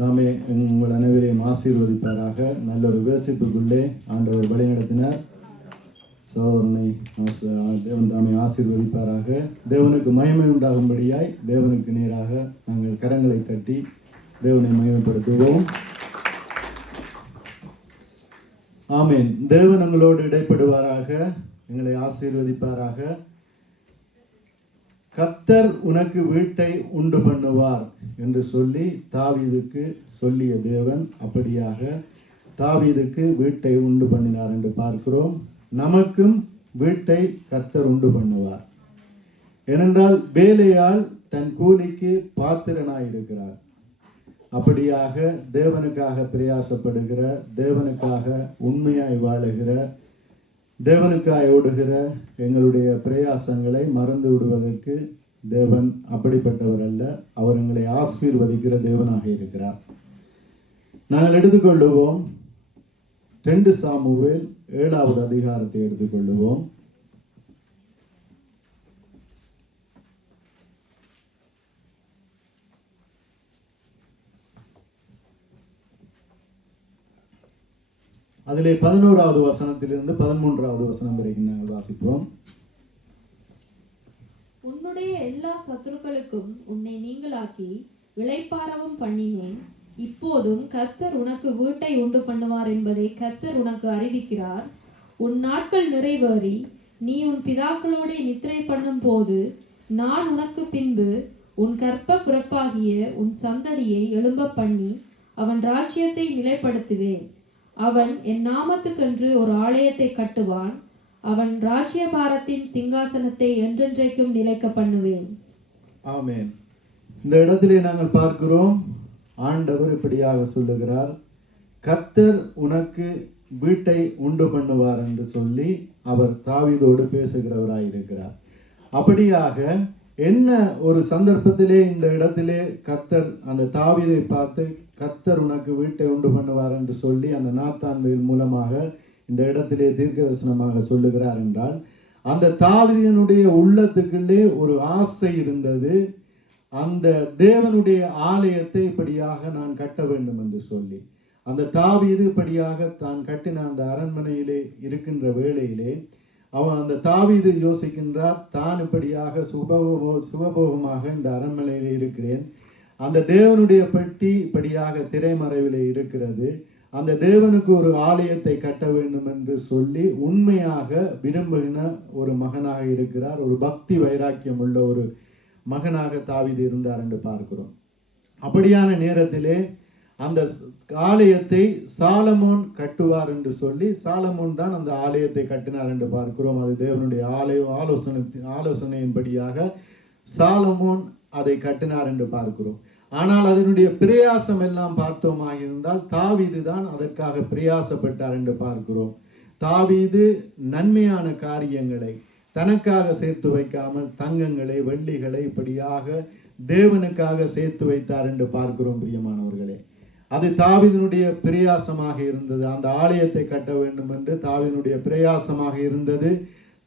தாமே உங்கள் அனைவரையும் ஆசீர்வதிப்பாராக. நல்ல ஒரு வேசிப்புக்குள்ளே ஆண்டவர் வழிநடத்தினார். சோதனை தேவன் தாமே ஆசீர்வதிப்பாராக. தேவனுக்கு மகிமை உண்டாகும்படியாய் தேவனுக்கு நேராக நாங்கள் கரங்களை தட்டி தேவனை மகிமைப்படுத்துவோம். ஆமேன். தேவன் எங்களோடு இடைப்படுவாராக, எங்களை ஆசீர்வதிப்பாராக. கர்த்தர் உனக்கு வீட்டை உண்டு பண்ணுவார் என்று சொல்லி தாவீதுக்கு சொல்லிய தேவன் அப்படியாக தாவீதுக்கு வீட்டை உண்டு பண்ணினார் என்று பார்க்கிறோம். நமக்கும் வீட்டை கர்த்தர் உண்டு பண்ணுவார். ஏனென்றால் பேலையால் தன் கூலிக்கு பாத்திரனாயிருக்கிறார். அப்படியாக தேவனுக்காக பிரயாசப்படுகிற, தேவனுக்காக உண்மையாய் வாழுகிற, தேவனுக்காய் ஓடுகிற எங்களுடைய பிரயாசங்களை மறந்து விடுவதற்கு தேவன் அப்படிப்பட்டவர் அல்ல. அவர் எங்களை ஆசீர்வதிக்கிற தேவனாக இருக்கிறார். நாங்கள் எடுத்துக்கொள்ளுவோம் 2 சாமுவேல் 7வது அதிகாரத்தை எடுத்துக்கொள்ளுவோம். அதிலே 11வது வசனத்திலிருந்து 13வது வசனம் வரைக்கும் நாங்கள் வாசிப்போம். உன்னுடைய எல்லா சத்துருக்களுக்கும் உன்னை நீங்களாக்கி இளைப்பாறவும் பண்ணினேன். இப்போதும் கர்த்தர் உனக்கு வீட்டை உண்டு பண்ணுவார் என்பதை கர்த்தர் உனக்கு அறிவிக்கிறார். உன் நாட்கள் நிறைவேறி நீ உன் பிதாக்களோட நித்திரை பண்ணும் போது நான் உனக்கு பின்பு உன் கற்ப பிறப்பாகிய உன் சந்ததியை எழும்ப பண்ணி அவன் ராஜ்யத்தை நிலைப்படுத்துவேன். அவன் என் நாமத்துக்கென்று ஒரு ஆலயத்தை கட்டுவான். அவன் ராஜ்யபாரத்தின் சிங்காசனத்தை என்றென்றைக்கும் நிலைக்க பண்ணுவேன். ஆமென். இந்த இடத்திலே நாங்கள் பார்க்கிறோம், ஆண்டவர் இப்படியாக சொல்லுகிறார், கர்த்தர் உனக்கு வீட்டை உண்டு பண்ணுவார் என்று சொல்லி அவர் தாவீதோடு பேசுகிறவராயிருக்கிறார். அப்படியாக என்ன ஒரு சந்தர்ப்பத்திலே இந்த இடத்திலே கர்த்தர் அந்த தாவீதை பார்த்து கர்த்தர் உனக்கு வீட்டை உண்டு பண்ணுவார் என்று சொல்லி அந்த நாத்தான்வேல் மூலமாக இந்த இடத்திலே தீர்க்கதரிசனமாக சொல்லுகிறார் என்றால், அந்த தாவீதினுடைய உள்ளத்துக்குள்ளே ஒரு ஆசை இருந்தது. அந்த தேவனுடைய ஆலயத்தை இப்படியாக நான் கட்ட வேண்டும் என்று சொல்லி அந்த தாவீது இப்படியாக தான் கட்டின அந்த அரண்மனையிலே இருக்கின்ற வேளையிலே அவன் அந்த தாவீது யோசிக்கின்றார், தான் இப்படியாக சுகபோகமாக இந்த அரண்மனையிலே இருக்கிறேன், அந்த தேவனுடைய பெட்டி இப்படியாக திரைமறைவிலே இருக்கிறது, அந்த தேவனுக்கு ஒரு ஆலயத்தை கட்ட வேண்டும் என்று சொல்லி உண்மையாக விரும்புகிற ஒரு மகனாக இருக்கிறார். ஒரு பக்தி வைராக்கியம் உள்ள ஒரு மகனாக தாவீது இருந்தார் என்று பார்க்கிறோம். அப்படியான நேரத்திலே அந்த ஆலயத்தை சாலமோன் கட்டுவார் என்று சொல்லி சாலமோன் தான் அந்த ஆலயத்தை கட்டினார் என்று பார்க்கிறோம். அது தேவனுடைய ஆலோசனையின்படியாக சாலமோன் அதை கட்டினார் என்று பார்க்கிறோம். ஆனால் அதனுடைய பிரயாசம் எல்லாம் பார்த்தோமாக இருந்தால் தாவீது தான் அதற்காக பிரயாசப்பட்டார் என்று பார்க்கிறோம். தாவீது நன்மையான காரியங்களை தனக்காக சேர்த்து வைக்காமல் தங்கங்களை வெள்ளிகளை இப்படியாக தேவனுக்காக சேர்த்து வைத்தார் என்று பார்க்கிறோம். பிரியமானவர்களே, அது தாவீதினுடைய பிரயாசமாக இருந்தது. அந்த ஆலயத்தை கட்ட வேண்டும் என்று தாவீதினுடைய பிரயாசமாக இருந்தது.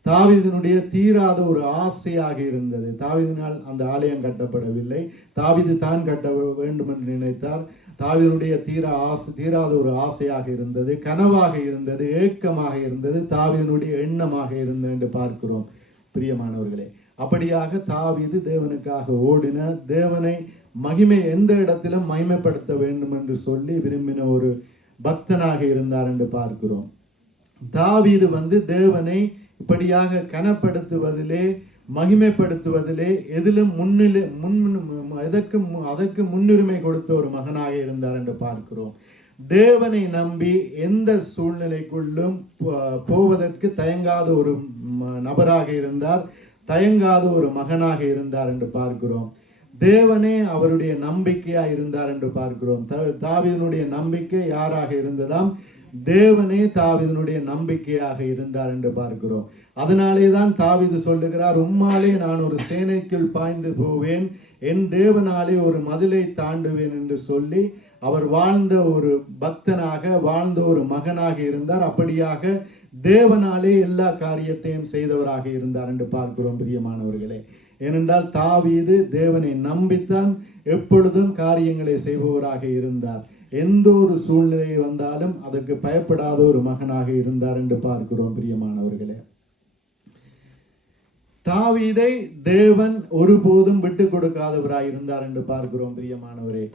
தாவீதினுடைய தீராத ஒரு ஆசையாக இருந்தது. தாவீதினால் அந்த ஆலயம் கட்டப்படவில்லை, தாவீது தான் கட்ட வேண்டும் என்று நினைத்தார். தாவீதினுடைய தீராத ஒரு ஆசையாக இருந்தது, கனவாக இருந்தது, ஏக்கமாக இருந்தது, தாவீதினுடைய எண்ணமாக இருந்தது என்று பார்க்கிறோம். பிரியமானவர்களே, அப்படியாக தாவீது தேவனுக்காக ஓடின, தேவனை மகிமை எந்த இடத்திலும் மகிமைப்படுத்த வேண்டும் என்று சொல்லி விரும்பின ஒரு பக்தனாக இருந்தார் என்று பார்க்கிறோம். தாவீது தேவனை இப்படியாக கனப்படுத்துவதிலே மகிமைப்படுத்துவதிலே எதிலும் அதற்கு முன்னுரிமை கொடுத்த ஒரு மகனாக இருந்தார் என்று பார்க்கிறோம். தேவனை நம்பி எந்த சூழ்நிலைக்குள்ளும் போவதற்கு தயங்காத ஒரு நபராக இருந்தார், தயங்காத ஒரு மகனாக இருந்தார் என்று பார்க்கிறோம். தேவனே அவருடைய நம்பிக்கையா இருந்தார் என்று பார்க்கிறோம். தாவீதினுடைய நம்பிக்கை யாராக இருந்ததாம்? தேவனே தாவீதினுடைய நம்பிக்கையாக இருந்தார் என்று பார்க்கிறோம். அதனாலே தான் தாவீது சொல்லுகிறார், உம்மாலே நான் ஒரு சேனைக்குள் பாய்ந்து போவேன், என் தேவனாலே ஒரு மதிலை தாண்டுவேன் என்று சொல்லி அவர் வாழ்ந்த ஒரு பக்தனாக, வாழ்ந்த ஒரு மகனாக இருந்தார். அப்படியாக தேவனாலே எல்லா காரியத்தையும் செய்தவராக இருந்தார் என்று பார்க்கிறோம். பிரியமானவர்களே, ஏனென்றால் தாவீது தேவனை நம்பித்தான் எப்பொழுதும் காரியங்களை செய்பவராக இருந்தார். எந்த ஒரு சூழ்நிலை வந்தாலும் அதற்கு பயப்படாத ஒரு மகனாக இருந்தார் என்று பார்க்கிறோம் பிரியமானவர்களே. தாவீதை தேவன் ஒருபோதும் விட்டு கொடுக்காதவராய் இருந்தார் என்று பார்க்கிறோம் பிரியமானவர்களே.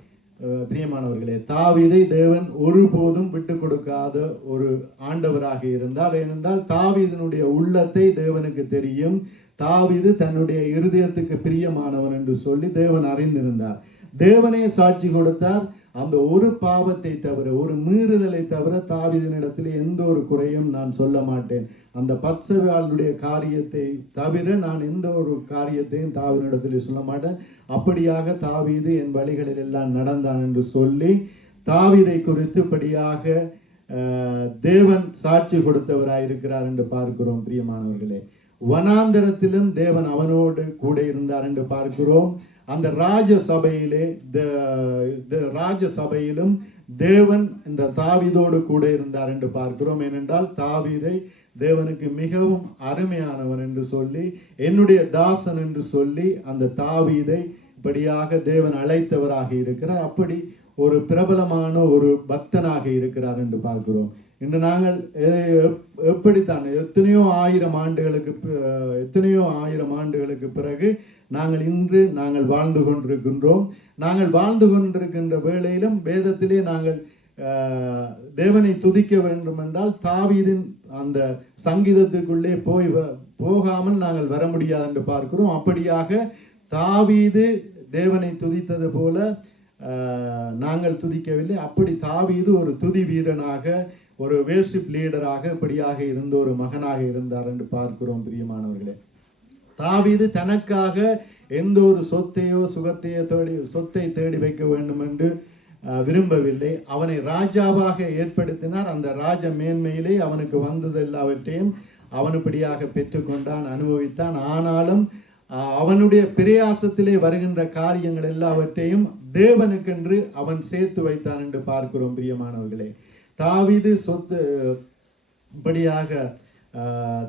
தாவீதை தேவன் ஒருபோதும் விட்டு கொடுக்காத ஒரு ஆண்டவராக இருந்தார். ஏனென்றால் தாவீதினுடைய உள்ளத்தை தேவனுக்கு தெரியும். தாவீது தன்னுடைய இருதயத்துக்கு பிரியமானவன் என்று சொல்லி தேவன் அறிந்திருந்தார். தேவனே சாட்சி கொடுத்தார். அந்த ஒரு பாவத்தை தவிர, ஒரு மீறுதலை தவிர தாவீதினிடத்தில் எந்த ஒரு குறையும் நான் சொல்ல மாட்டேன். அந்த பத்சேபாளுடைய காரியத்தை தவிர நான் எந்த ஒரு காரியத்தையும் தாவீதினிடத்தில் சொல்ல மாட்டேன். அப்படியாக தாவீது என் வழிகளில் எல்லாம் நடந்தான் என்று சொல்லி தாவீதை குறித்து படியாக தேவன் சாட்சி கொடுத்தவராயிருக்கிறார் என்று பார்க்கிறோம் பிரியமானவர்களே. வனாந்தரத்திலும் தேவன் அவனோடு கூட இருந்தார் என்று பார்க்கிறோம். அந்த ராஜசபையிலும் தேவன் இந்த தாவீதோடு கூட இருந்தார் என்று பார்க்கிறோம். ஏனென்றால் தாவீதை தேவனுக்கு மிகவும் அருமையானவன் என்று சொல்லி, என்னுடைய தாசன் என்று சொல்லி அந்த தாவீதை இப்படியாக தேவன் அழைத்தவராக இருக்கிறார். அப்படி ஒரு பிரபலமான ஒரு பக்தனாக இருக்கிறார் என்று பார்க்கிறோம். இன்று நாங்கள் எப்படித்தான் எத்தனையோ ஆயிரம் ஆண்டுகளுக்கு பிறகு நாங்கள் வாழ்ந்து கொண்டிருக்கின்றோம். நாங்கள் வாழ்ந்து கொண்டிருக்கின்ற வேளையிலும் வேதத்திலே நாங்கள் தேவனை துதிக்க வேண்டும் என்றால் தாவீதின் அந்த சங்கீதத்துக்குள்ளே போகாமல் நாங்கள் வர முடியாது என்று பார்க்கிறோம். அப்படியாக தாவீது தேவனை துதித்தது போல நாங்கள் துதிக்கவில்லை. அப்படி தாவீது ஒரு துதி வீரனாக, ஒரு வேர்ஷிப் லீடராக இப்படியாக இருந்த ஒரு மகனாக இருந்தார் என்று பார்க்கிறோம் பிரியமானவர்களே. தாவீது தனக்காக எந்த ஒரு சொத்தை தேடி வைக்க வேண்டும் என்று விரும்பவில்லை. அவனை ராஜாவாக ஏற்படுத்தினார். அந்த ராஜ மேன்மையிலே அவனுக்கு வந்தது எல்லாவற்றையும் அவனுப்படியாக பெற்றுக்கொண்டான், அனுபவித்தான். ஆனாலும் அவனுடைய பிரயாசத்திலே வருகின்ற காரியங்கள் எல்லாவற்றையும் தேவனுக்கென்று அவன் சேர்த்து வைத்தான் என்று பார்க்கிறோம் பிரியமானவர்களே. தாவீது இப்படியாக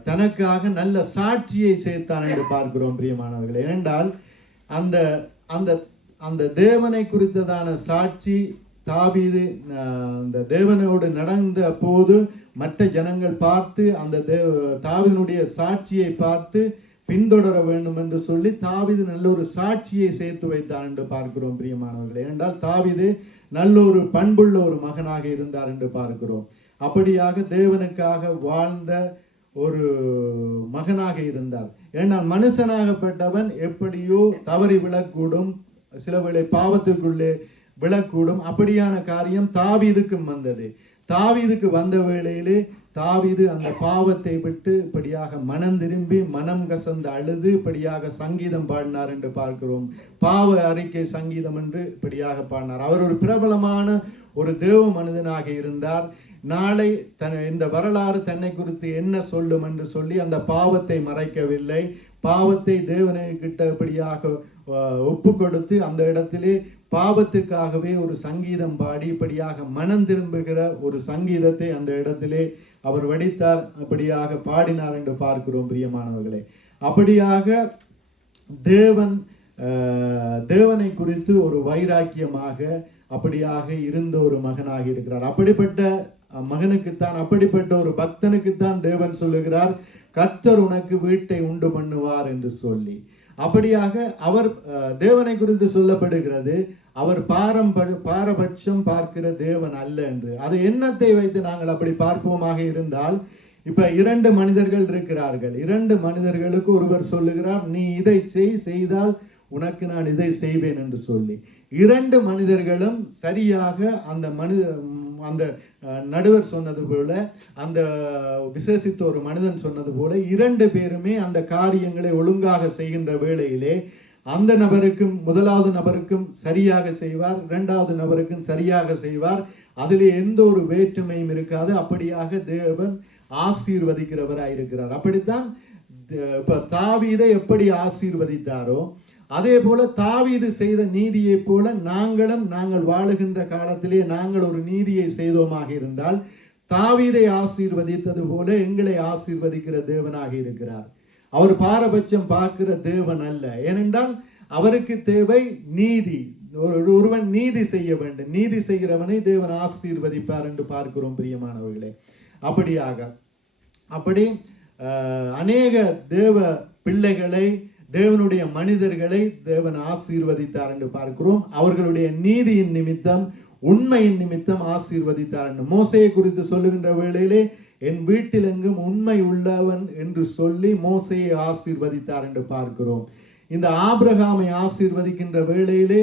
தனக்காக நல்ல சாட்சியை சேர்த்தான் என்று பார்க்கிறோம் பிரியமானவர்களே. ஏனென்றால் அந்த அந்த அந்த தேவனை குறித்ததான சாட்சி தாவீது அந்த தேவனோடு நடந்த போது மற்ற ஜனங்கள் பார்த்து அந்த தாவீதினுடைய சாட்சியை பார்த்து பின்தொடர வேண்டும் என்று சொல்லி தாவீது நல்ல ஒரு சாட்சியை சேர்த்து வைத்தான் என்று பார்க்கிறோம் பிரியமானவர்களே. ஏனென்றால் தாவீது நல்ல ஒரு பண்புள்ள ஒரு மகனாக இருந்தார் என்று பார்க்கிறோம். அப்படியாக தேவனுக்காக வாழ்ந்த ஒரு மகனாக இருந்தார். ஏனால் மனுஷனாகப்பட்டவன் எப்படியோ தவறி விழக்கூடும், சில வேளை பாவத்துக்குள்ளே விழக்கூடும். அப்படியான காரியம் தாவீதுக்கும் வந்தது. தாவீதுக்கு வந்த வேளையிலே தாவீது அந்த பாவத்தை விட்டு இப்படியாக மனம் திரும்பி மனம் கசந்து அழுது இப்படியாக சங்கீதம் பாடினார் என்று பார்க்கிறோம். பாவ அறிக்கை சங்கீதம் என்று இப்படியாக பாடினார். அவர் ஒரு பிரபலமான ஒரு தேவ மனிதனாக இருந்தார். நாளை இந்த வரலாறு தன்னை குறித்து என்ன சொல்லும் என்று சொல்லி அந்த பாவத்தை மறைக்கவில்லை. பாவத்தை தேவனுக்கிட்ட இப்படியாக ஒப்பு கொடுத்து அந்த இடத்திலே பாவத்துக்காகவே ஒரு சங்கீதம் பாடி இப்படியாக மனம் திரும்புகிற ஒரு சங்கீதத்தை அந்த இடத்திலே அவர் வடித்தார், அப்படியாக பாடினார் என்று பார்க்கிறோம் பிரியமானவர்களே. அப்படியாக தேவனை குறித்து ஒரு வைராக்கியமாக அப்படியாக இருந்த ஒரு மகனாக இருக்கிறார். அப்படிப்பட்ட மகனுக்குத்தான், அப்படிப்பட்ட ஒரு பக்தனுக்குத்தான் தேவன் சொல்லுகிறார், கர்த்தர் உனக்கு வீட்டை உண்டு பண்ணுவார் என்று சொல்லி. அப்படியாக அவர் தேவனை குறித்து சொல்லப்படுகிறது, அவர் பாரபட்சம் பார்க்கிற தேவன் அல்ல என்று. அது எண்ணத்தை வைத்து நாங்கள் அப்படி பார்ப்போமாக இருந்தால், இப்ப 2 மனிதர்கள் இருக்கிறார்கள். 2 மனிதர்களுக்கு ஒருவர் சொல்லுகிறார், நீ இதை செய்தால் உனக்கு நான் இதை செய்வேன் என்று சொல்லி. 2 மனிதர்களும் சரியாக அந்த நடுவர் சொன்னது போல, அந்த விசேஷித்த ஒரு மனிதன் சொன்னது போல 2 பேருமே அந்த காரியங்களை ஒழுங்காக செய்கின்ற வேளையிலே அந்த நபருக்கும் முதலாவது நபருக்கும் சரியாக செய்வார், 2வது நபருக்கும் சரியாக செய்வார். அதிலே எந்த ஒரு வேற்றுமையும் இருக்காது. அப்படியாக தேவன் ஆசீர்வதிக்கிறவராய் இருக்கிறார். அப்படித்தான் இப்ப தாவீதை எப்படி ஆசீர்வதித்தாரோ அதே போல தாவீது செய்த நீதியை போல நாங்கள் வாழுகின்ற காலத்திலே நாங்கள் ஒரு நீதியை செய்தோமாக இருந்தால் தாவீதை ஆசீர்வதித்தது போல எங்களை ஆசீர்வதிக்கிற தேவனாக இருக்கிறார். அவர் பாரபட்சம் பார்க்கிற தேவன் அல்ல. ஏனென்றால் அவருக்கு தேவை நீதி, ஒருவன் நீதி செய்ய வேண்டும், நீதி செய்கிறவனை தேவன் ஆசீர்வதிப்பார் என்று பார்க்கிறோம் பிரியமானவர்களே. அப்படி அநேக தேவ பிள்ளைகளை, தேவனுடைய மனிதர்களை தேவன் ஆசீர்வதித்தார் என்று பார்க்கிறோம். அவர்களுடைய நீதியின் நிமித்தம், உண்மையின் நிமித்தம் ஆசீர்வதித்தார் என்று மோசையை குறித்து சொல்லுகின்ற வேளையிலே, என் வீட்டில் எங்கும் உண்மை உள்ளவன் என்று சொல்லி மோசையை ஆசீர்வதித்தார் என்று பார்க்கிறோம். இந்த ஆபிரகாமை ஆசீர்வதிக்கின்ற வேளையிலே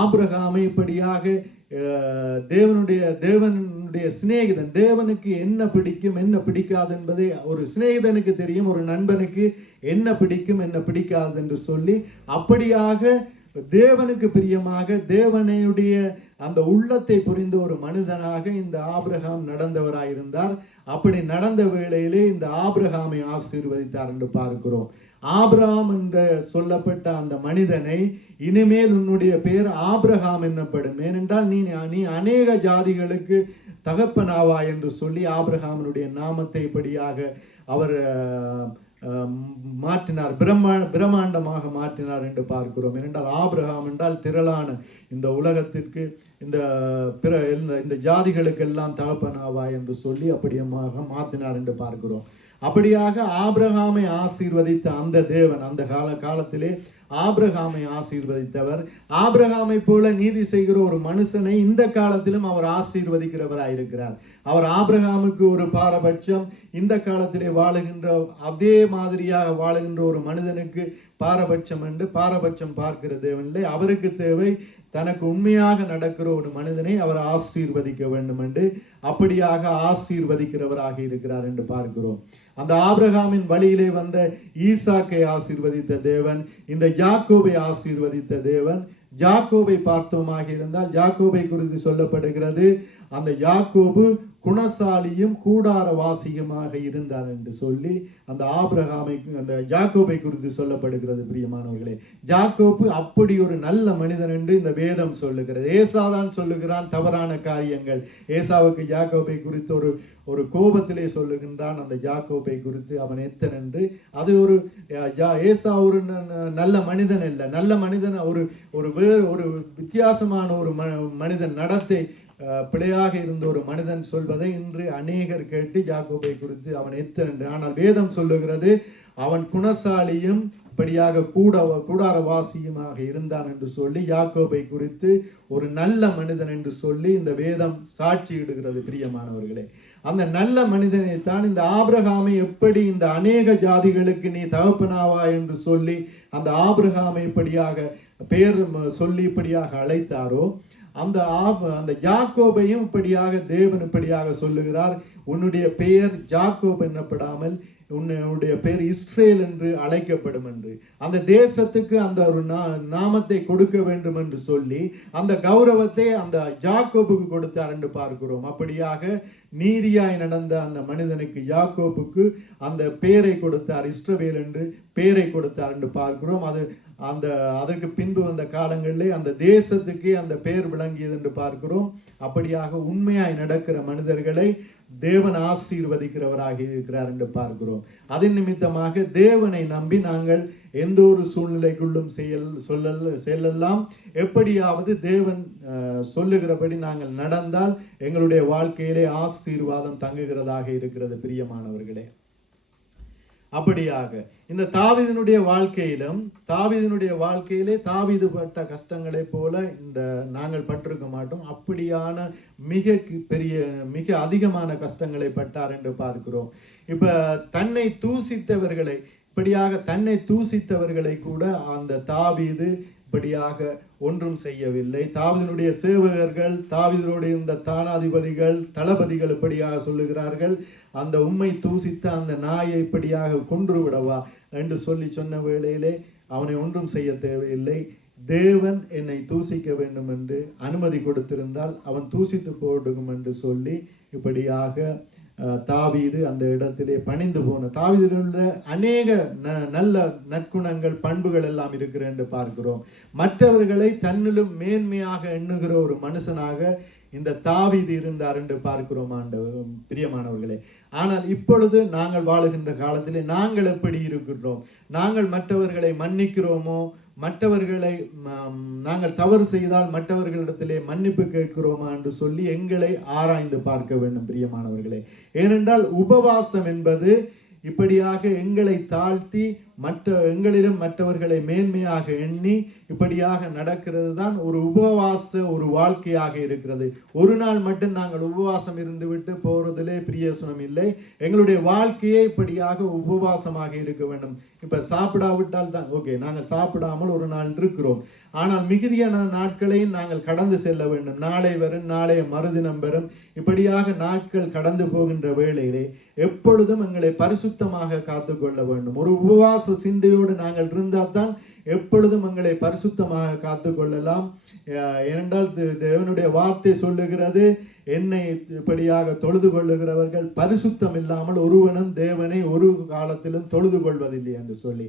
ஆபிரகாமை இப்படியாக தேவனுடைய சிநேகிதன், தேவனுக்கு என்ன பிடிக்கும் என்ன பிடிக்காது என்பதை ஒரு சிநேகிதனுக்கு தெரியும், ஒரு நண்பனுக்கு என்ன பிடிக்கும் என்ன பிடிக்காது என்று சொல்லி அப்படியாக தேவனுக்கு பிரியமாக தேவனுடைய அந்த உள்ளத்தை புரிந்த ஒரு மனிதனாக இந்த ஆபிரகாம் நடந்தவராயிருந்தார். அப்படி நடந்த வேளையிலே இந்த ஆபிரகாமை ஆசீர்வதித்தார் என்று பார்க்கிறோம். ஆபிரகாம் என்று சொல்லப்பட்ட அந்த மனிதனை இனிமேல் உன்னுடைய பெயர் ஆபிரகாம் என்னப்படும், ஏனென்றால் நீ அநேக ஜாதிகளுக்கு தகப்பனாவாய் என்று சொல்லி ஆபிரகாமினுடைய நாமத்தை இப்படியாக அவர் மாற்றினார், பிரம்மாண்டமாக மாற்றினார் என்று பார்க்கிறோம். ஏனென்றால் ஆபிரகாம் என்றால் திரளான இந்த உலகத்திற்கு இந்த ஜாதிகளுக்கெல்லாம் தகப்பனாவாய் என்று சொல்லி அப்படியமாக மாற்றினார் என்று பார்க்கிறோம். அப்படியாக ஆபிரகாமை ஆசீர்வதித்த அந்த தேவன் அந்த காலத்திலே ஆபிரகாமை ஆசீர்வதித்தவர். ஆபிரகாமை போல நீதி செய்கிற ஒரு மனுஷனை இந்த காலத்திலும் அவர் ஆசீர்வதிக்கிறவராயிருக்கிறார். அவர் ஆபிரகாமுக்கு ஒரு பாரபட்சம், இந்த காலத்திலே வாழுகின்ற அதே மாதிரியாக வாழுகின்ற ஒரு மனிதனுக்கு பாரபட்சம் என்று பாரபட்சம் பார்க்கிற தேவனிலே அவருக்கு தேவை தனக்கு உண்மையாக நடக்கிற ஒரு மனிதனை அவர் ஆசீர்வதிக்க வேண்டும் என்று அப்படியாக ஆசீர்வதிக்கிறவராக இருக்கிறார் என்று பார்க்கிறோம். அந்த ஆபிரகாமின் வழியிலே வந்த ஈசாக்கை ஆசீர்வதித்த தேவன் இந்த யாக்கோபை ஆசீர்வதித்த தேவன். யாக்கோபை பார்த்தோமாக இருந்தால் யாக்கோபை குறித்து சொல்லப்படுகிறது, அந்த யாக்கோபு குணசாலியும் கூடாரவாசியுமாக இருந்தார் என்று சொல்லி அந்த ஆபிரகாமை அந்த யாக்கோபை குறித்து சொல்லப்படுகிறது. பிரியமானவர்களே, யாக்கோபு அப்படி ஒரு நல்ல மனிதன் என்று இந்த வேதம் சொல்லுகிறது. ஏசாதான் சொல்லுகிறான் தவறான காரியங்கள். ஏசாவுக்கு யாக்கோபை குறித்து ஒரு கோபத்திலே சொல்லுகின்றான் அந்த யாக்கோபை குறித்து, அவன் எத்தன் என்று. அது ஒரு ஏசா ஒரு நல்ல மனிதன் அல்ல, நல்ல மனிதன் ஒரு வித்தியாசமான ஒரு மனிதன், நடத்தை பிழையாக இருந்த ஒரு மனிதன் சொல்வதை இன்று அநேகர் கேட்டு யாக்கோபை குறித்து அவன் எத்தன் என்று. ஆனால் வேதம் சொல்லுகிறது அவன் குணசாலியும் இப்படியாக கூடாரவாசியுமாக இருந்தான் என்று சொல்லி யாக்கோபை குறித்து ஒரு நல்ல மனிதன் என்று சொல்லி இந்த வேதம் சாட்சியிடுகிறது. பிரியமானவர்களே, அந்த நல்ல மனிதனை தான் இந்த ஆபிரகாமை எப்படி இந்த அநேக ஜாதிகளுக்கு நீ தகப்பனாவா என்று சொல்லி அந்த ஆபிரகாமை இப்படியாக பெயர் சொல்லி இப்படியாக அழைத்தாரோ, அந்த யாக்கோபையும் இப்படியாக தேவன் இப்படியாக சொல்லுகிறார், உன்னுடைய பெயர் யாக்கோப் என்னப்படாமல் உன்னுடைய பெயர் இஸ்ரேல் என்று அழைக்கப்படும் என்று. அந்த தேசத்துக்கு அந்த ஒரு நாமத்தை கொடுக்க வேண்டும் என்று சொல்லி அந்த கௌரவத்தை அந்த யாக்கோபுக்கு கொடுத்தார் என்று பார்க்கிறோம். அப்படியாக நீதியாய் நடந்த அந்த மனிதனுக்கு யாக்கோபுக்கு அந்த பெயரை கொடுத்தார், இஸ்ரவேல் என்று பெயரை கொடுத்தார் என்று பார்க்கிறோம். அதற்கு பின்பு வந்த காலங்களிலே அந்த தேசத்துக்கு அந்த பெயர் விளங்கியது என்று பார்க்கிறோம். அப்படியாக உண்மையாய் நடக்கிற மனிதர்களை தேவன் ஆசீர்வதிக்கிறவராக இருக்கிறார் என்று பார்க்கிறோம். அதன் நிமித்தமாக தேவனை நம்பி நாங்கள் எந்த ஒரு சூழ்நிலைக்குள்ளும் செல்லலாம், எப்படியாவது தேவன் சொல்லுகிறபடி நாங்கள் நடந்தால் எங்களுடைய வாழ்க்கையிலே ஆசீர்வாதம் தங்குகிறதாக இருக்கிறது. பிரியமானவர்களே, அப்படியாக இந்த தாவீதினுடைய வாழ்க்கையிலே தாவீது பட்ட கஷ்டங்களை போல இந்த நாங்கள் பட்டிருக்க மாட்டோம். அப்படியான மிக அதிகமான கஷ்டங்களை பட்டார் என்று பார்க்கிறோம். இப்ப தன்னை தூசித்தவர்களை கூட அந்த தாவீது இப்படியாக ஒன்றும் செய்யவில்லை. தாவீதினுடைய சேவகர்கள், தாவீதினுடைய இந்த தானாதிபதிகள், தளபதிகள் இப்படியாக சொல்லுகிறார்கள், அந்த உம்மை தூசித்த அந்த நாயை இப்படியாக கொன்று விடவா என்று சொன்ன வேளையிலே அவனை ஒன்றும் செய்ய தேவையில்லை. தேவன் என்னை தூசிக்க வேண்டும் என்று அனுமதி கொடுத்திருந்தால் அவன் தூசித்து போடும் என்று சொல்லி இப்படியாக தாவீது அந்த இடத்திலே பணிந்து போன. தாவீதில் உள்ள அநேக நல்ல நற்குணங்கள், பண்புகள் எல்லாம் இருக்கிற என்று பார்க்கிறோம். மற்றவர்களை தன்னிலும் மேன்மையாக எண்ணுகிற ஒரு மனுஷனாக இந்த தாவீது இருந்தார் என்று பார்க்கிறோம் பிரியமானவர்களே. ஆனால் இப்பொழுது நாங்கள் வாழுகின்ற காலத்திலே நாங்கள் எப்படி இருக்கின்றோம்? நாங்கள் மற்றவர்களை மன்னிக்கிறோமோ, மற்றவர்களை நாங்கள் தவறு செய்தால் மற்றவர்களிடத்திலே மன்னிப்பு கேட்கிறோமா என்று சொல்லி எங்களை ஆராய்ந்து பார்க்க வேண்டும் பிரியமானவர்களே. ஏனென்றால் உபவாசம் என்பது இப்படியாக எங்களை தாழ்த்தி எங்களிடம் மற்றவர்களை மேன்மையாக எண்ணி இப்படியாக நடக்கிறது தான் ஒரு உபவாச ஒரு வாழ்க்கையாக இருக்கிறது. ஒரு நாள் மட்டும் நாங்கள் உபவாசம் இருந்துவிட்டு போறதிலே பிரயோசனம் இல்லை. எங்களுடைய வாழ்க்கையே இப்படியாக உபவாசமாக இருக்க வேண்டும். இப்ப சாப்பிடாவிட்டால் தான் ஓகே, நாங்கள் சாப்பிடாமல் ஒரு நாள் இருக்கிறோம். ஆனால் மிகுதியான நாட்களையும் நாங்கள் கடந்து செல்ல வேண்டும். நாளை வரும், நாளைய மறுதினம் வரும், இப்படியாக நாட்கள் கடந்து போகின்ற வேளையிலே எப்பொழுதும் எங்களை பரிசுத்தமாக காத்துக்கொள்ள வேண்டும். ஒரு உபவாச சிந்தையோடு நாங்கள் இருந்தால் தான் எப்பொழுதும் எங்களை பரிசுத்தமாக காத்துக்கொள்ளலாம். ஏனென்றால் தேவனுடைய வார்த்தை சொல்லுகிறது, என்னை இப்படியாக தொழுது கொள்ளுகிறவர்கள் பரிசுத்தம் இல்லாமல் ஒருவனும் தேவனை ஒரு காலத்திலும் தொழுது கொள்வதில்லை என்று சொல்லி,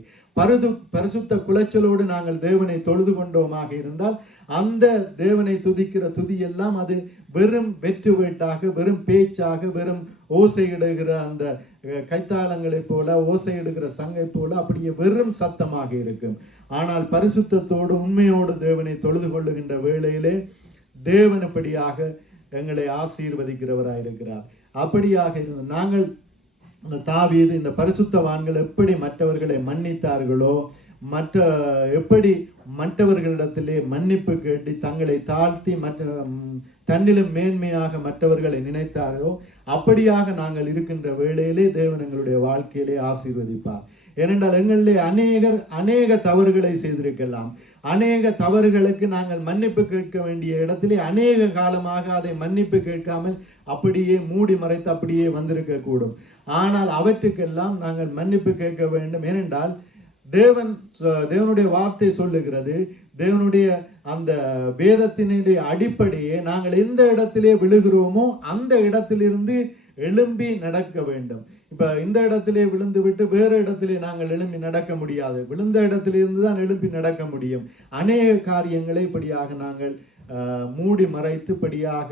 பரிசுத்த குலைச்சலோடு நாங்கள் தேவனை தொழுது கொண்டோமாக இருந்தால் அந்த தேவனை துதிக்கிற துதியெல்லாம் அது வெறும் வெற்று வேட்டாக, வெறும் பேச்சாக, வெறும் ஓசையிடுகிற அந்த கைத்தாளங்களை போல, ஓசையிடுகிற சங்கை போல அப்படியே வெறும் சத்தமாக இருக்கும். ஆனால் பரிசுத்தத்தோடு உண்மையோடு தேவனை தொழுது கொள்ளுகின்ற வேளையிலே தேவன் அப்படியாக எங்களை ஆசீர்வதிக்கிறவராயிருக்கிறார். அப்படியாக நாங்கள் தாவீது இந்த பரிசுத்தவான்கள் எப்படி மற்றவர்களை மன்னித்தார்களோ, எப்படி மற்றவர்களிடத்திலே மன்னிப்பு கேட்டு தங்களை தாழ்த்தி தன்னிலும் மேன்மையாக மற்றவர்களை நினைத்தார்களோ, அப்படியாக நாங்கள் இருக்கின்ற வேளையிலே தேவன் எங்களுடைய வாழ்க்கையிலே ஆசீர்வதிப்பார். ஏனென்றால் எங்களிலே அநேக தவறுகளை செய்திருக்கலாம். அநேக தவறுகளுக்கு நாங்கள் மன்னிப்பு கேட்க வேண்டிய இடத்திலே அநேக காலமாக அதை மன்னிப்பு கேட்காமல் அப்படியே மூடி மறைத்து அப்படியே வந்திருக்க கூடும். ஆனால் அவற்றுக்கெல்லாம் நாங்கள் மன்னிப்பு கேட்க வேண்டும். ஏனென்றால் தேவனுடைய வார்த்தை சொல்லுகிறது, தேவனுடைய அந்த வேதத்தினுடைய அடிப்படையே நாங்கள் எந்த இடத்திலே விழுகிறோமோ அந்த இடத்திலிருந்து எழும்பி நடக்க வேண்டும். இப்ப இந்த இடத்திலே விழுந்து விட்டு வேறு இடத்திலே நாங்கள் எழும்பி நடக்க முடியாது. விழுந்த இடத்திலிருந்து தான் எழும்பி நடக்க முடியும். அநேக காரியங்களை இப்படியாக நாங்கள் மூடி மறைத்துப்படியாக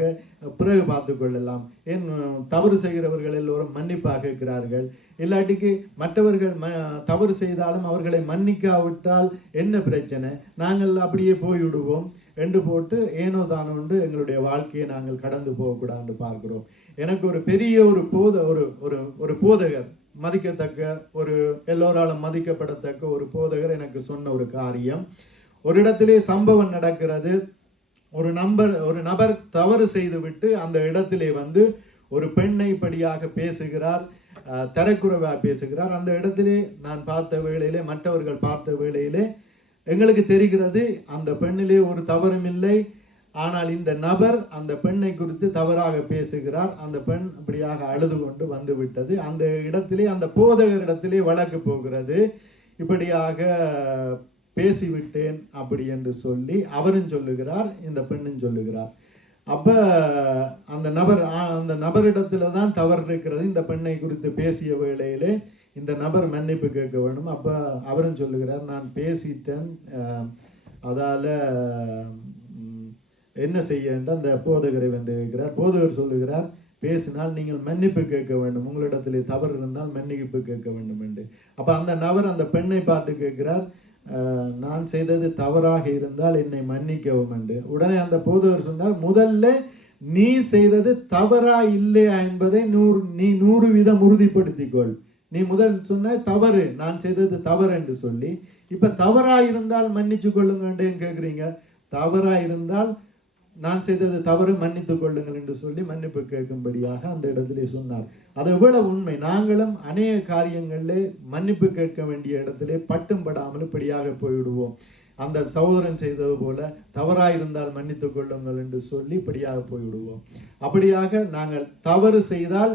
பிறகு பார்த்து கொள்ளலாம். ஏன் தவறு செய்கிறவர்கள் எல்லோரும் மன்னிப்பாக இருக்கிறார்கள். இல்லாட்டிக்கு மற்றவர்கள் தவறு செய்தாலும் அவர்களை மன்னிக்காவிட்டால் என்ன பிரச்சனை, நாங்கள் அப்படியே போய்விடுவோம் என்று போட்டு ஏனோ தானோ எங்களுடைய வாழ்க்கையை நாங்கள் கடந்து போகக்கூடாது பார்க்கிறோம். எனக்கு ஒரு பெரிய ஒரு போதகர், மதிக்கத்தக்க ஒரு எல்லோராலும் மதிக்கப்படத்தக்க ஒரு போதகர் எனக்கு சொன்ன ஒரு காரியம், ஒரு இடத்திலே சம்பவம் நடக்கிறது. ஒரு நபர் தவறு செய்துவிட்டு அந்த இடத்திலே வந்து ஒரு பெண்ணை படியாக பேசுகிறார், தரக்குறைவாக பேசுகிறார். அந்த இடத்திலே நான் பார்த்த வேளையிலே, மற்றவர்கள் பார்த்த வேளையிலே எங்களுக்கு தெரிகிறது அந்த பெண்ணிலே ஒரு தவறும் இல்லை. ஆனால் இந்த நபர் அந்த பெண்ணை குறித்து தவறாக பேசுகிறார். அந்த பெண் அப்படியாக அழுது கொண்டு வந்து விட்டது. அந்த இடத்திலே, அந்த போதகர் இடத்திலே வழக்கு போகிறது. இப்படியாக பேசிவிட்டேன் அப்படி என்று சொல்லி அவரும் சொல்லுகிறார், இந்த பெண்ணும் சொல்லுகிறார். அப்ப அந்த நபரிடத்துல தான் தவறு இருக்கிறது. இந்த பெண்ணை குறித்து பேசிய வேளையிலே இந்த நபர் மன்னிப்பு கேட்க வேண்டும். அப்ப அவரும் சொல்லுகிறார், நான் பேசிட்டேன், அதால என்ன செய்ய என்று அந்த போதகரை வந்து கேட்கிறார். போதகர் சொல்லுகிறார், பேசினால் நீங்கள் மன்னிப்பு கேட்க வேண்டும், உங்களிடத்திலே தவறு இருந்தால் மன்னிப்பு கேட்க வேண்டும் என்று. அப்ப அந்த நபர் அந்த பெண்ணை பார்த்து கேட்கிறார், நான் செய்தது தவறாக இருந்தால் என்னை மன்னிக்கவும் என்று. உடனே அந்த போதகர் சொன்னார், முதல்ல நீ செய்தது தவறா இல்லையா என்பதை நீ 100% உறுதிப்படுத்திக்கொள். நீ முதல் சொன்ன தவறு, நான் செய்தது தவறு என்று சொல்லி, இப்ப தவறா இருந்தால் மன்னிச்சு கொள்ளுங்க கேட்குறீங்க. தவறா இருந்தால் நான் செய்தது தவறு, மன்னித்துக் கொள்ளுங்கள் என்று சொல்லி மன்னிப்பு கேட்கும்படியாக அந்த இடத்திலே சொன்னார். அது எவ்வளவு உண்மை. நாங்களும் அநேக காரியங்களிலே மன்னிப்பு கேட்க வேண்டிய இடத்திலே பட்டும் படாமல் இப்படியாக போய்விடுவோம். அந்த சகோதரன் செய்தது போல தவறாயிருந்தால் மன்னித்துக் கொள்ளுங்கள் என்று சொல்லி இப்படியாக போய்விடுவோம். அப்படியாக நாங்கள் தவறு செய்தால்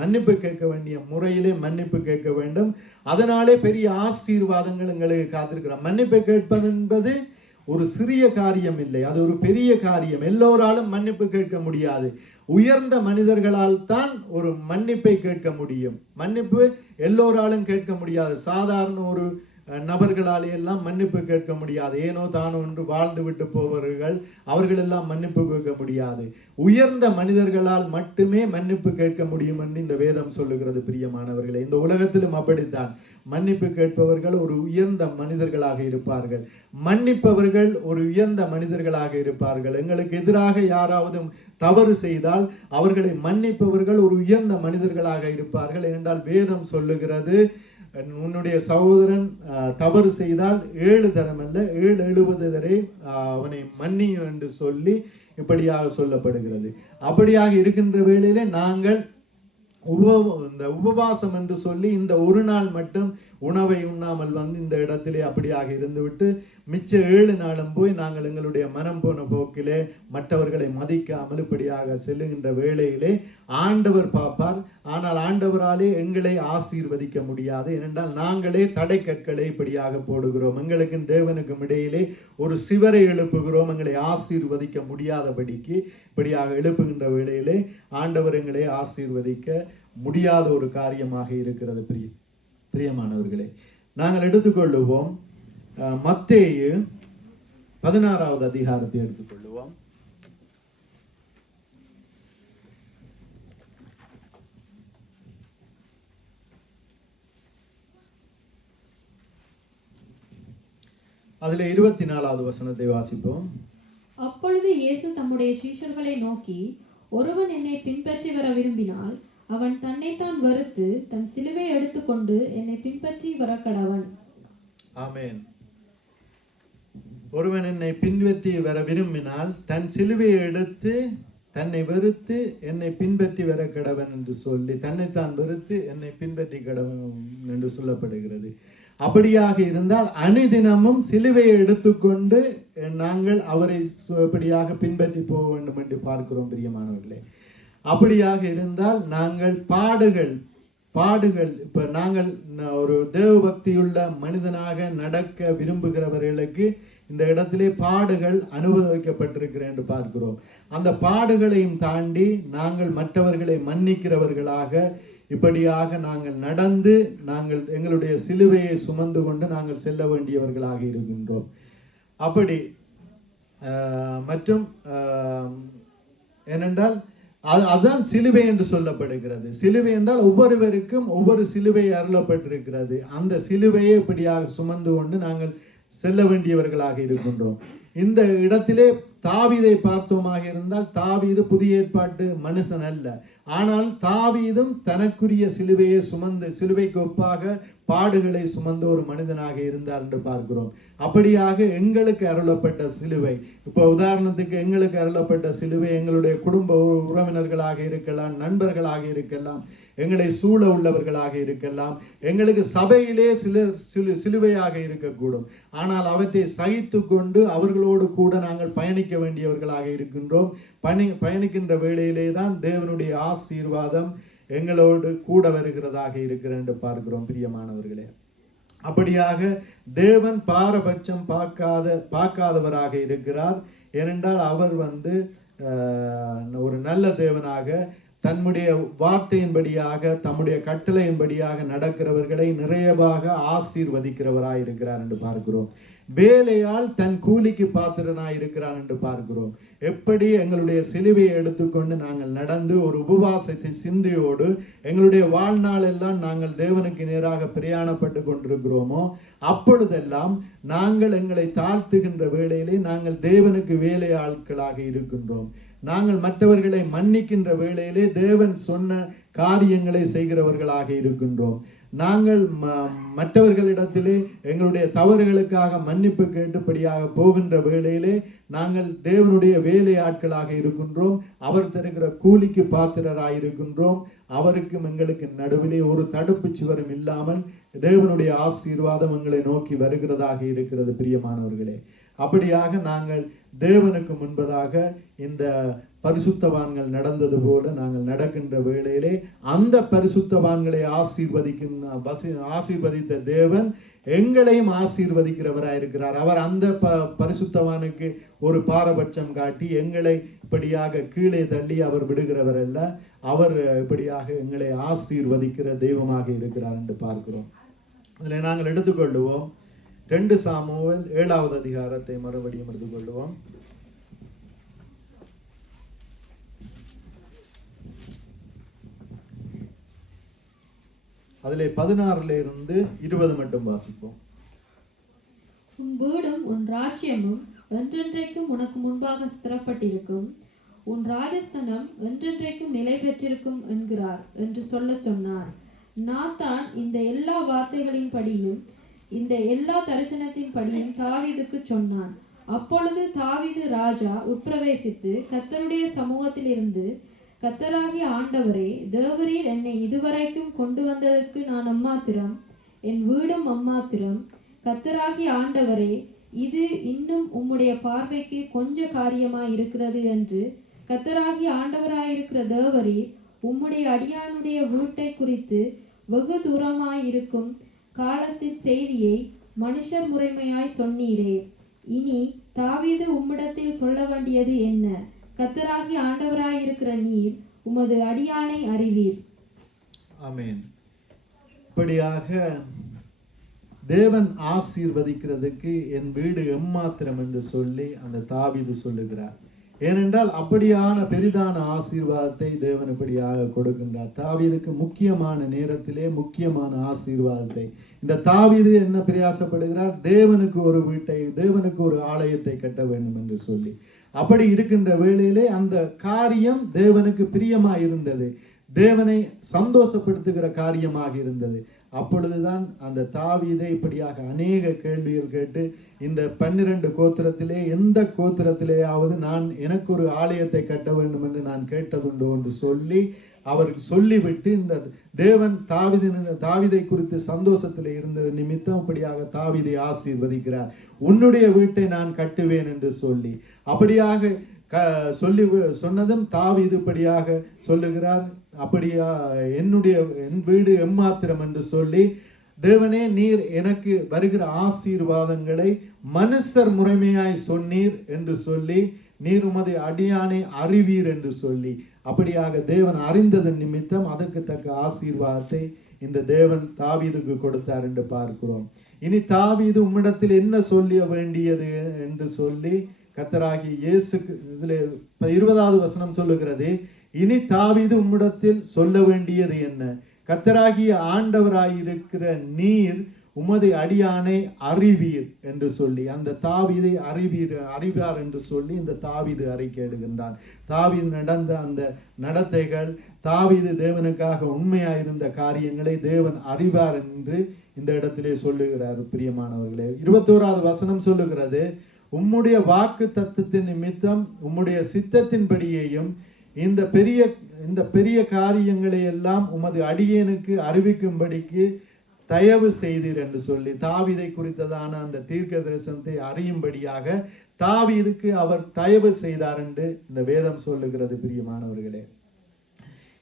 மன்னிப்பு கேட்க வேண்டிய முறையிலே மன்னிப்பு கேட்க வேண்டும். அதனாலே பெரிய ஆசீர்வாதங்கள் எங்களுக்கு காத்திருக்கிறோம். மன்னிப்பு கேட்பது என்பது ஒரு சிறிய காரியம் இல்லை, அது ஒரு பெரிய காரியம். எல்லோராலும் மன்னிப்பு கேட்க முடியாது. உயர்ந்த மனிதர்களால் தான் ஒரு மன்னிப்பை கேட்க முடியும். மன்னிப்பு எல்லோராலும் கேட்க முடியாது. சாதாரண ஒரு நபர்களாலே எல்லாம் மன்னிப்பு கேட்க முடியாது. ஏனோ தானோ என்று வாழ்ந்து விட்டு போவர்கள், அவர்கள் எல்லாம் மன்னிப்பு கேட்க முடியாது. உயர்ந்த மனிதர்களால் மட்டுமே மன்னிப்பு கேட்க முடியும் என்று இந்த வேதம் சொல்லுகிறது. பிரியமானவர்களே, இந்த உலகத்திலும் அப்படித்தான். மன்னிப்பு கேட்பவர்கள் ஒரு உயர்ந்த மனிதர்களாக இருப்பார்கள். மன்னிப்பவர்கள் ஒரு உயர்ந்த மனிதர்களாக இருப்பார்கள். எங்களுக்கு எதிராக யாராவது தவறு செய்தால் அவர்களை மன்னிப்பவர்கள் ஒரு உயர்ந்த மனிதர்களாக இருப்பார்கள். ஏனென்றால் வேதம் சொல்லுகிறது, உன்னுடைய சகோதரன் தவறு செய்தால் 7 தரம் அல்ல 7 தடவை அவனை மன்னியும் என்று சொல்லி இப்படியாக சொல்லப்படுகிறது. அப்படியாக இருக்கின்ற வேளையிலே நாங்கள் இந்த உபவாசம் என்று சொல்லி இந்த ஒரு நாள் மட்டும் உணவை உண்ணாமல் இந்த இடத்திலே அப்படியாக இருந்துவிட்டு மிச்ச 7 நாளும் போய் நாங்கள் எங்களுடைய மனம் போன போக்கிலே மற்றவர்களை மதிக்காமல் இப்படியாக செல்லுகின்ற வேளையிலே ஆண்டவர் பார்ப்பார். ஆனால் ஆண்டவராலே எங்களை ஆசீர்வதிக்க முடியாது. ஏனென்றால் நாங்களே தடை கற்களை இப்படியாக போடுகிறோம். எங்களுக்கும் தேவனுக்கும் இடையிலே ஒரு சிவரை எழுப்புகிறோம். எங்களை ஆசீர்வதிக்க முடியாதபடிக்கு இப்படியாக எழுப்புகின்ற வேளையிலே ஆண்டவர் எங்களை ஆசீர்வதிக்க முடியாத ஒரு காரியமாக இருக்கிறது. பிரியமானவர்களே, நாங்கள் எடுத்துக்கொள்ளுவோம் மத்தேயு 16வது அதிகாரத்தை எடுத்துக்கொள்ளுவோம். அதில் 24வது வசனத்தை வாசிப்போம். அப்பொழுது இயேசு தம்முடைய சீஷர்களை நோக்கி, ஒருவன் என்னை பின்பற்றி வர விரும்பினால் அவன் தன்னைத்தான் வெறுத்து தன் சிலுவையை எடுத்துக்கொண்டு என்னை பின்பற்றி வர கடவன். ஆமென். ஒருவன் என்னை பின்பற்றி வர விரும்பினால் தன் சிலுவையை எடுத்து தன்னை வெறுத்து என்னை பின்பற்றி வர கடவன் என்று சொல்லி தன்னைத்தான் வெறுத்து என்னை பின்பற்றி கடவன் என்று சொல்லப்படுகிறது. அப்படியாக இருந்தால் அனுதினமும் சிலுவையை எடுத்துக்கொண்டு நாங்கள் அவரை இப்படியாக பின்பற்றி போக வேண்டும் என்று பார்க்கிறோம். பிரியமானவர்களே, அப்படியாக இருந்தால் நாங்கள் பாடுகள் இப்ப நாங்கள் ஒரு தேவபக்தியுள்ள மனிதனாக நடக்க விரும்புகிறவர்களுக்கு இந்த இடத்திலே பாடுகள் அனுபவிக்கப்பட்டிருக்கிறேன் என்று பார்க்கிறோம். அந்த பாடுகளையும் தாண்டி நாங்கள் மற்றவர்களை மன்னிக்கிறவர்களாக இப்படியாக நாங்கள் நடந்து நாங்கள் எங்களுடைய சிலுவையை சுமந்து கொண்டு நாங்கள் செல்ல வேண்டியவர்களாக இருக்கின்றோம். அப்படி மற்றும் ஏனென்றால் அதுதான் சிலுவை என்று சொல்லப்படுகிறது. சிலுவை என்றால் ஒவ்வொருவருக்கும் ஒவ்வொரு சிலுவை அருளப்பட்டிருக்கிறது. அந்த சிலுவையை இப்படியாக சுமந்து கொண்டு நாங்கள் செல்ல வேண்டியவர்களாக இருக்கின்றோம். இந்த இடத்திலே தாவீதை பார்த்தோமாக இருந்தால் தாவீது புதிய ஏற்பாட்டு மனுஷன் அல்ல. ஆனால் தாவீதும் தனக்குரிய சிலுவையை சுமந்து சிலுவைக்கு ஒப்பாக பாடுகளை சுமந்த ஒரு மனிதனாக இருந்தார் என்று பார்க்கிறோம். அப்படியாக எங்களுக்கு அருளப்பட்ட சிலுவை, இப்போ உதாரணத்துக்கு எங்களுக்கு அருளப்பட்ட சிலுவை எங்களுடைய குடும்ப உறவினர்களாக இருக்கலாம், நண்பர்களாக இருக்கலாம், எங்களை சூழ உள்ளவர்களாக இருக்கலாம், எங்களுக்கு சபையிலே சிலுவையாக இருக்கக்கூடும். ஆனால் அவற்றை சகித்து கொண்டு அவர்களோடு கூட நாங்கள் பயணிக்க வேண்டியவர்களாக இருக்கின்றோம். பயணிக்கின்ற வேளையிலே தான் தேவனுடைய ஆசீர்வாதம் எங்களோடு கூட வருகிறதாக இருக்கிற என்று பார்க்கிறோம். பிரியமானவர்களே, அப்படியாக தேவன் பாரபட்சம் பார்க்காதவராக இருக்கிறார். ஏனென்றால் அவர் ஒரு நல்ல தேவனாக தன்னுடைய வார்த்தையின்படியாக தம்முடைய கட்டளையின்படியாக நடக்கிறவர்களை நிறையவாக ஆசீர்வதிக்கிறவராய் இருக்கிறார் என்று பார்க்கிறோம். வேலையால் தன் கூலிக்கு பாத்திரனாய் இருக்கிறார் என்று பார்க்கிறோம். எப்படி எங்களுடைய சிலுவையை எடுத்துக்கொண்டு நாங்கள் நடந்து ஒரு உபவாசத்தை சிந்தையோடு எங்களுடைய வாழ்நாள் எல்லாம் நாங்கள் தேவனுக்கு நேராக பிரயாணப்பட்டு கொண்டிருக்கிறோமோ, அப்பொழுதெல்லாம் நாங்கள் எங்களை தாழ்த்துகின்ற வேளையிலே நாங்கள் தேவனுக்கு வேலை ஆட்களாக இருக்கின்றோம். நாங்கள் மற்றவர்களை மன்னிக்கின்ற வேளையிலே தேவன் சொன்ன காரியங்களை செய்கிறவர்களாக இருக்கின்றோம். நாங்கள் மற்றவர்களிடத்திலே எங்களுடைய தவறுகளுக்காக மன்னிப்பு கேட்டுப்படியாக போகின்ற வேளையிலே நாங்கள் தேவனுடைய வேலை ஆட்களாக இருக்கின்றோம். அவர் தருகிற கூலிக்கு பாத்திரராக இருக்கின்றோம். அவருக்கும் எங்களுக்கு நடுவிலே ஒரு தடுப்பு சுவரும் இல்லாமல் தேவனுடைய ஆசீர்வாதம் எங்களை நோக்கி வருகிறதாக இருக்கிறது. பிரியமானவர்களே, அப்படியாக நாங்கள் தேவனுக்கு முன்பதாக இந்த பரிசுத்தவான்கள் நடந்தது போல நாங்கள் நடக்கின்ற வேளையிலே அந்த பரிசுத்தவான்களை ஆசீர்வதித்த தேவன் எங்களையும் ஆசீர்வதிக்கிறவராயிருக்கிறார். அவர் அந்த பரிசுத்தவானுக்கு ஒரு பாரபட்சம் காட்டி எங்களை இப்படியாக கீழே தள்ளி அவர் விடுகிறவர் அல்ல. அவர் இப்படியாக எங்களை ஆசீர்வதிக்கிற தெய்வமாக இருக்கிறார் என்று பார்க்கிறோம். அதில் நாங்கள் எடுத்துக்கொள்ளுவோம் 2 சாமுவேல் 7வது அதிகாரத்தை மறுபடியும் எடுத்துக்கொள்வோம். அதிலே 16 இருந்து 20 மட்டும் வாசிப்போம். உன் வீடும் உன் ராஜ்யமும் என்றென்றைக்கும் உனக்கு முன்பாக ஸ்திரப்பட்டிருக்கும், உன் ராஜஸ்தானம் என்றென்றைக்கும் நிலை பெற்றிருக்கும் என்கிறார் என்று சொன்னார். நாத்தான் இந்த எல்லா வார்த்தைகளின் படியும் இந்த எல்லா தரிசனத்தின் படியும் தாவீதுக்கு சொன்னான். அப்பொழுது தாவீது ராஜா உட்பிரவேசித்து கர்த்தருடைய சமூகத்தில் இருந்து, கர்த்தராகிய ஆண்டவரே, தேவரீர் என்னை இதுவரைக்கும் கொண்டு வந்ததற்கு நான் அம்மாத்திரம், என் வீடும் அம்மாத்திரம். கர்த்தராகிய ஆண்டவரே, இது இன்னும் உம்முடைய பார்வைக்கு கொஞ்ச காரியமாய் இருக்கிறது என்று கர்த்தராகிய ஆண்டவராயிருக்கிற தேவரீர் உம்முடைய அடியானுடைய வீட்டை குறித்து வெகு தூரமாயிருக்கும் காலத்தின் செய்தியை மனுஷர் முறைமையாய் சொன்னீரே. இனி தாவீது உம்மிடத்தில் சொல்ல வேண்டியது என்ன? கர்த்தராகிய ஆண்டவராயிருக்கிற நீர் உமது அடியானை அறிவீர். ஆமென். இப்படியாக தேவன் ஆசீர்வதிக்கிறதுக்கு என் வீடு எம்மாத்திரம் என்று சொல்லி அந்த தாவீது சொல்லுகிறார். ஏனென்றால் அப்படியான பெரிதான ஆசீர்வாதத்தை தேவன் இப்படியாக கொடுக்கின்றார். தாவீதுக்கு முக்கியமான நேரத்திலே முக்கியமான ஆசீர்வாதத்தை. இந்த தாவீது என்ன பிரயாசப்படுகிறார்? தேவனுக்கு ஒரு வீட்டை, தேவனுக்கு ஒரு ஆலயத்தை கட்ட வேண்டும் என்று சொல்லி. அப்படி இருக்கின்ற வேளையிலே அந்த காரியம் தேவனுக்கு பிரியமாக இருந்தது, தேவனை சந்தோஷப்படுத்துகிற காரியமாக இருந்தது. அப்பொழுதுதான் அந்த தாவீதை இப்படியாக அநேக கேள்விகள் கேட்டு, இந்த 12 கோத்திரத்திலே எந்த கோத்திரத்திலேயாவது நான் எனக்கு ஒரு ஆலயத்தை கட்ட வேண்டும் என்று நான் கேட்டதுண்டு என்று சொல்லி அவருக்கு சொல்லிவிட்டு, இந்த தேவன் தாவீதை குறித்து சந்தோஷத்தில் இருந்தது நிமித்தம் இப்படியாக தாவீதை ஆசீர்வதிக்கிறார். உன்னுடைய வீட்டை நான் கட்டுவேன் என்று சொல்லி அப்படியாக சொன்னதும் தாவீது இப்படியாக சொல்லுகிறார். அப்படியா, என் வீடு எம்மாத்திரம் என்று சொல்லி, தேவனே, நீர் எனக்கு வருகிற ஆசீர்வாதங்களை மனுஷர் முறைமையாய் சொன்னீர் என்று சொல்லி, நீர் உமது அடியானை அறிவீர் என்று சொல்லி, அப்படியாக தேவன் அறிந்ததன் நிமித்தம் அதற்கு தக்க ஆசீர்வாதத்தை இந்த தேவன் தாவீதுக்கு கொடுத்தார் என்று பார்க்கிறோம். இனி தாவீது உம்மிடத்தில் என்ன சொல்ல வேண்டியது என்று சொல்லி கர்த்தராகிய இயேசுக்கு இதில் 20வது வசனம் சொல்லுகிறது, இனி தாவீது உம்மிடத்தில் சொல்ல வேண்டியது என்ன? கர்த்தராகிய ஆண்டவராயிருக்கிற நீர் உமது அடியானை அறிவீர் என்று சொல்லி, அந்த தாவீதை அறிவார் என்று சொல்லி இந்த தாவீது அறிக்கையிடுகின்றான். தாவீது நடந்த அந்த நடத்தைகள், தாவீது தேவனுக்காக உண்மையாயிருந்த காரியங்களை தேவன் அறிவார் என்று இந்த இடத்திலே சொல்லுகிறார். பிரியமானவர்களே, 21வது வசனம் சொல்லுகிறது, உம்முடைய வாக்கு தத்தத்தின் நிமித்தம் உம்முடைய சித்தத்தின்படியேயும் இந்த பெரிய காரியங்களை எல்லாம் உமது அடியேனுக்கு அறிவிக்கும்படிக்கு தயவு செய்தீர் என்று சொல்லி, தாவீதை குறித்ததான அந்த தீர்க்க தரிசனத்தை அறியும்படியாக தாவீதுக்கு அவர் தயவு செய்தார் என்று இந்த வேதம் சொல்லுகிறது. பிரியமானவர்களே,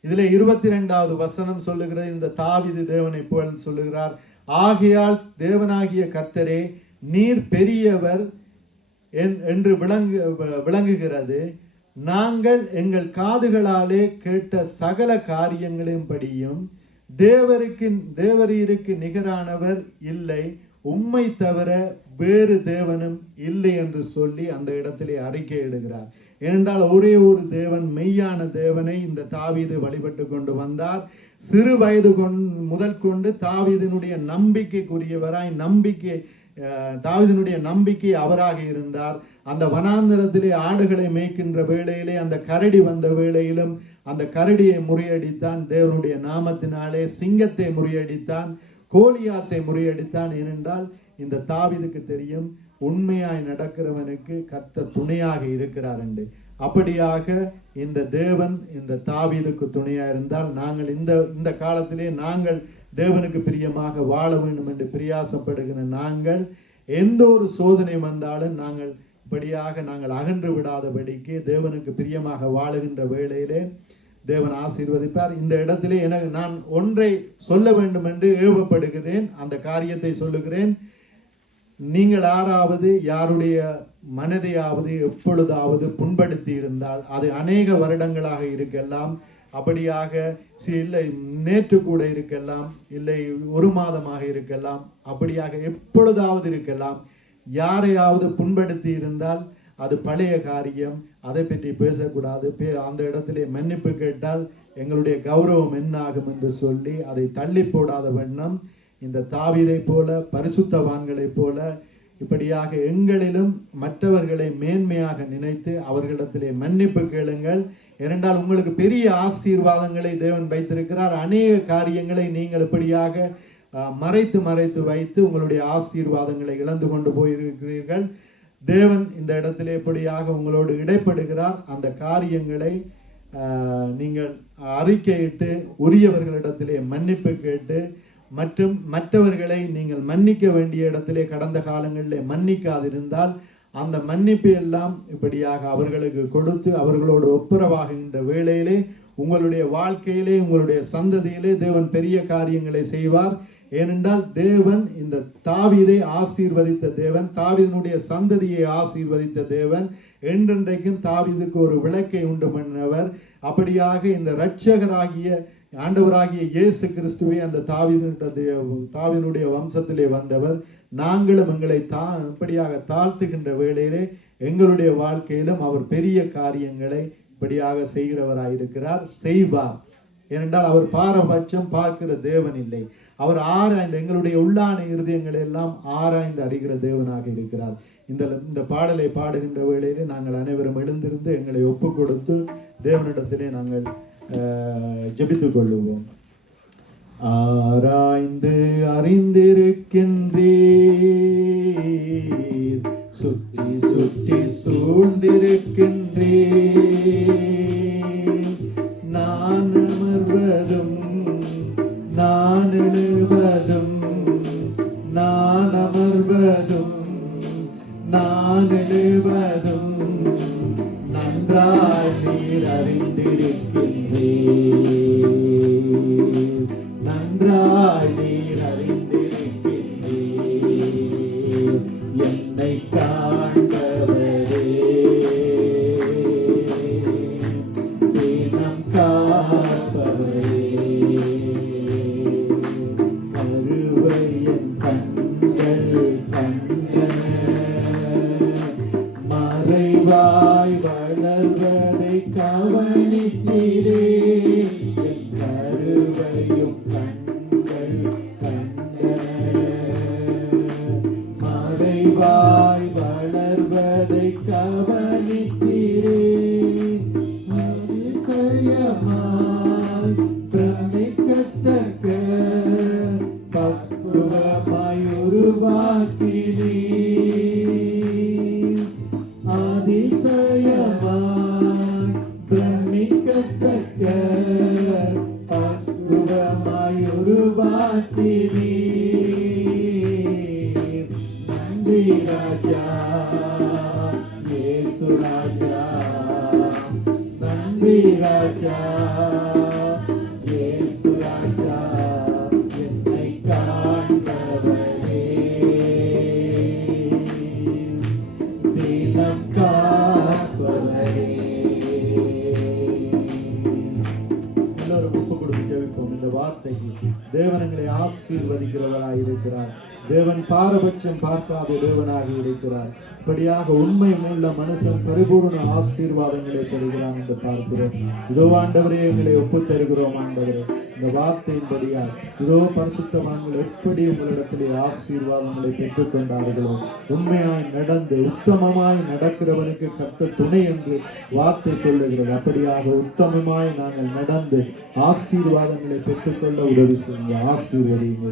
இதுல 22வது வசனம் சொல்லுகிறது, இந்த தாவீது தேவனை புகழ்ந்து சொல்லுகிறார், ஆகையால் தேவனாகிய கர்த்தரே, நீர் பெரியவர் என்று விளங்குகிறது. நாங்கள் எங்கள் காதுகளாலே கேட்ட சகல காரியங்களையும் படியும் தேவரீருக்கு நிகரானவர் இல்லை, உம்மை தவிர வேறு தேவனும் இல்லை என்று சொல்லி அந்த இடத்திலே அறிக்கையிடுகிறார். ஏனென்றால் ஒரே ஒரு தேவன், மெய்யான தேவனை இந்த தாவீது வழிபட்டு கொண்டு வந்தார். சிறு வயது முதல் கொண்டு தாவீதினுடைய நம்பிக்கைக்குரியவராய் தாவீதினுடைய நம்பிக்கை அவராக இருந்தார். அந்த வனாந்தரத்திலே ஆடுகளை மேய்க்கின்ற வேளையிலே அந்த கரடி வந்த வேளையிலும் அந்த கரடியை முறியடித்தான். தேவனுடைய நாமத்தினாலே சிங்கத்தை முறியடித்தான், கோலியாத்தை முறியடித்தான். ஏனென்றால் இந்த தாவீதுக்கு தெரியும், உண்மையாய் நடக்கிறவனுக்கு கர்த்தர் துணையாக இருக்கிறார் என்று. அப்படியாக இந்த தேவன் இந்த தாவீதுக்கு துணையா இருந்தால், நாங்கள் இந்த காலத்திலே நாங்கள் தேவனுக்கு பிரியமாக வாழ வேண்டும் என்று பிரியாசப்படுகிற நாங்கள், எந்த ஒரு சோதனை வந்தாலும் நாங்கள் இப்படியாக நாங்கள் அகன்று விடாதபடிக்கு தேவனுக்கு பிரியமாக வாழுகின்ற வேளையிலே தேவன் ஆசீர்வதிப்பார். இந்த இடத்திலே நான் ஒன்றை சொல்ல வேண்டும் என்று ஏவப்படுகிறேன், அந்த காரியத்தை சொல்லுகிறேன். நீங்கள் யாருடைய மனதையாவது எப்பொழுதாவது புண்படுத்தி இருந்தால், அது அநேக வருடங்களாக இருக்கலாம், அப்படியாக இல்லை நேற்று கூட இருக்கலாம், இல்லை ஒரு மாதமாக இருக்கலாம், அப்படியாக எப்பொழுதாவது இருக்கலாம். யாரையாவது புண்படுத்தி இருந்தால் அது பழைய காரியம், அதை பற்றி பேசக்கூடாது, அந்த இடத்திலே மன்னிப்பு கேட்டால் எங்களுடைய கௌரவம் என்ன ஆகும் என்று சொல்லி அதை தள்ளி போடாத வண்ணம் இந்த தாவீதை போல பரிசுத்தவான்களைப் போல இப்படியாக எங்களிலும் மற்றவர்களை மேன்மையாக நினைத்து அவர்களிடத்திலே மன்னிப்பு கேளுங்கள். ஏனென்றால் உங்களுக்கு பெரிய ஆசீர்வாதங்களை தேவன் வைத்திருக்கிறார். அநேக காரியங்களை நீங்கள் இப்படியாக மறைத்து மறைத்து வைத்து உங்களுடைய ஆசீர்வாதங்களை இழந்து கொண்டு போயிருக்கிறீர்கள். தேவன் இந்த இடத்திலே எப்படியாக உங்களோடு இடைப்படுகிறார். அந்த காரியங்களை நீங்கள் அறிக்கையிட்டு உரியவர்களிடத்திலே மன்னிப்பு கேட்டு மற்றும் மற்றவர்களை நீங்கள் மன்னிக்க வேண்டிய இடத்திலே கடந்த காலங்களிலே மன்னிக்காதிருந்தால் அந்த மன்னிப்பு எல்லாம் இப்படியாக அவர்களுக்கு கொடுத்து அவர்களோடு ஒப்புரவாகின்ற வேளையிலே உங்களுடைய வாழ்க்கையிலே உங்களுடைய சந்ததியிலே தேவன் பெரிய காரியங்களை செய்வார். ஏனென்றால் தேவன் இந்த தாவீதை ஆசீர்வதித்த தேவன், தாவீதினுடைய சந்ததியை ஆசீர்வதித்த தேவன், என்றென்றைக்கும் தாவீதுக்கு ஒரு விளக்கை உண்டு பண்ணினவர். அப்படியாக இந்த இரட்சகராகிய ஆண்டவராகிய இயேசு கிறிஸ்துவை அந்த தாவீதினுடைய வம்சத்திலே வந்தவர். நாங்களும் எங்களை இப்படியாக தாழ்த்துகின்ற வேளையிலே எங்களுடைய வாழ்க்கையிலும் அவர் பெரிய காரியங்களை இப்படியாக செய்கிறவராயிருக்கிறார், செய்வார். ஏனென்றால் அவர் பாரபட்சம் பார்க்கிற தேவன் இல்லை. அவர் ஆராய்ந்து எங்களுடைய உள்ளான இருதயங்களை எல்லாம் ஆராய்ந்து அறிகிற தேவனாக இருக்கிறார். இந்த பாடலை பாடுகின்ற வேளையிலே நாங்கள் அனைவரும் எழுந்திருந்து எங்களை ஒப்பு கொடுத்து தேவனிடத்திலே நாங்கள் ஜெபித்துக் கொள்ளுவோம். ஆராய்ந்து அறிந்திருக்கின்றீர், சுற்றி சுற்றி சூழ்ந்திருக்கின்றீர். நான் அமர்வதும் நான் எழுவதும் நான் அமர்வதும் நான் எழுவதும் நன்றாய் நீர் அறிந்திருக்கின்றீர், நன்றாய் நீர் அறிந்திருக்கின்றீர். என்னை காண்பவரே, தினம் காப்பவரே, கருவையன் கண்கள் கண்டன, மறைவாய் வளர்வதை கவனித்தீரே. என் கருவையும் கண்கள் கண்டன, மறைவாய் வளர்வதை கவனித்தீரே. அதிசயமாய் பிரமிக்கத்தக்க பக்குவமாய் உருவாக்கினீர். அதிசயமாய் பிரமிக்கத்தக்க பக்குவமாய் உருவாக்கினீர். நன்றி ராஜா இயேசு ராஜா, நன்றி ராஜா இயேசு ராஜா. என்னை காண்பவரே, தினம் காப்பவரே. எல்லாரும் ஒப்பு கொடுத்து ஜெபிப்போம். இந்த வார்த்தைக்கு தேவன் எங்களை ஆசீர்வதிக்கிறவராயிருக்கிறார். தேவன் பாரபட்சம் பார்க்காத தேவனாக இருக்கிறார். இப்படியாக உண்மை உள்ள மனுஷன் பரிபூர்ண ஆசீர்வாதங்களை பெறுகிறான் என்று பார்க்கிறோம். இதோ ஆண்டவரே எங்களை ஒப்பு தருகிறோம். ஆண்டவரே இந்த வார்த்தையின்படியால் இதோ பரிசுத்தவான்கள் எப்படி உங்களிடத்திலே ஆசீர்வாதங்களை பெற்றுக்கொண்டார்களோ, உண்மையாய் நடந்து உத்தமமாய் நடக்கிறவனுக்கு கர்த்தர் துணை என்று வார்த்தை சொல்லுகிறது. அப்படியாக உத்தமமாய் நாங்கள் நடந்து ஆசீர்வாதங்களை பெற்றுக்கொள்ள உதவி செய்யுங்க, ஆசீர்வதியுங்க.